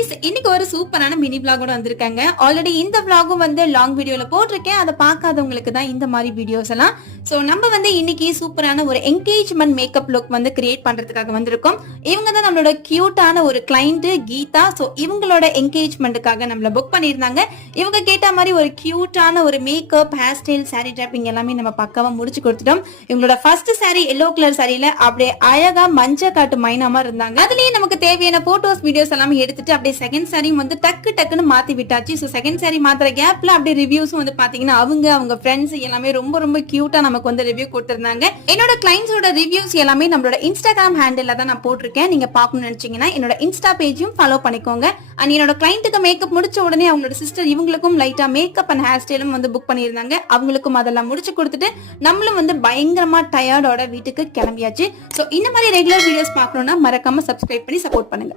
Guys இன்னைக்கு ஒரு சூப்பரான மினி vlog-ஓட வந்திருக்காங்க. ஆல்ரெடி இந்த vlog-உம் வந்து லாங் வீடியோல போட்டிருக்கேன். அத பார்க்காதவங்களுக்கு தான் இந்த மாதிரி வீடியோஸ் எல்லாம். சோ நம்ம வந்து இன்னைக்கு சூப்பரான ஒரு என்கேஜ்மென்ட் மேக்கப் லுக் வந்து கிரியேட் பண்றதுக்காக வந்திருக்கோம். இவங்க தான் நம்மளோட கியூட்டான ஒரு கிளையண்ட் கீதா. சோ இவங்களோட என்கேஜ்மென்ட்காக நம்மள புக் பண்ணிருந்தாங்க. இவங்க கேட்ட மாதிரி ஒரு கியூட்டான ஒரு makeup, hair style, saree draping எல்லாமே நம்ம பக்காவா முடிச்சு கொடுத்துட்டோம். இவங்களோட ஃபர்ஸ்ட் saree yellow கலர் சாரியில அப்படியே அழகா மஞ்சள் காட்டு மைனாமா இருந்தாங்க. அதுலயே நமக்கு தேவையான போட்டோஸ் வீடியோஸ் எல்லாம் எடுத்துட்டு அப்படியே செகண்ட் சாரி வந்து டக்குன்னு மாத்தி விட்டாச்சு. சோ செகண்ட் சாரி மாத்துற கேப்ல அப்படியே ரிவ்யூஸும் வந்து பாத்தீங்கன்னா அவங்க ஃப்ரெண்ட்ஸ் எல்லாமே ரொம்ப கியூட்டா நமக்கு வந்து ரிவ்யூ கொடுத்திருந்தாங்க. என்னோட கிளைண்ட்ஸோட ரிவ்யூஸ் எல்லாமே நம்மளோட இன்ஸ்டாகிராம் ஹேண்டில்ல தான் நான் போட்டிருக்கேன். நீங்க பார்க்கணும்னு நினைச்சீங்கன்னா என்னோட இன்ஸ்டா பேஜையும் ஃபாலோ பண்ணிக்கோங்க. அண்ட் என்னோட கிளைண்ட்டுக்கு மேக்கப் முடிச்ச உடனே அவங்களோட சிஸ்டர் இவங்களுக்கும் லைட்டா மேக்கப் அண்ட் ஹேர் ஸ்டைலும் வந்து புக் பண்ணியிருந்தாங்க. அவங்களுக்கும் அதெல்லாம் முடிச்சு கொடுத்துட்டு நம்மளும் வந்து பயங்கரமா டயர்டோட வீட்டுக்கு கிளம்பியாச்சு. சோ இந்த மாதிரி ரெகுலர் வீடியோஸ் பார்க்கணும்னா மறக்காம சப்ஸ்கிரைப் பண்ணி சப்போர்ட் பண்ணுங்க.